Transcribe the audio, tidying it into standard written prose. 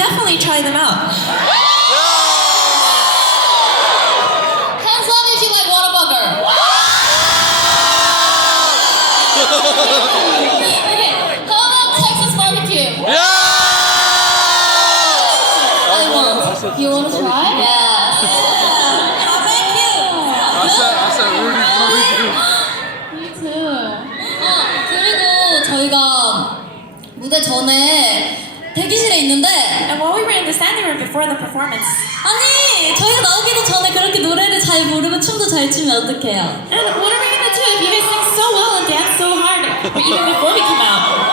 definitely try them out. Hands up if you like Whataburger. Okay, how about Texas BBQ? You want to try? Yes. Thank you. I said Rudy BBQ. Me too. 그리고 저희가 무대 전에 대기실에 있는데 And while we were in the standing room before the performance, 아니 저희가 나오기도 전에 그렇게 노래를 잘 부르고 춤도 잘 추면 어떡해요? and what are we gonna do if you guys sing so well and dance so hard, even before we come out?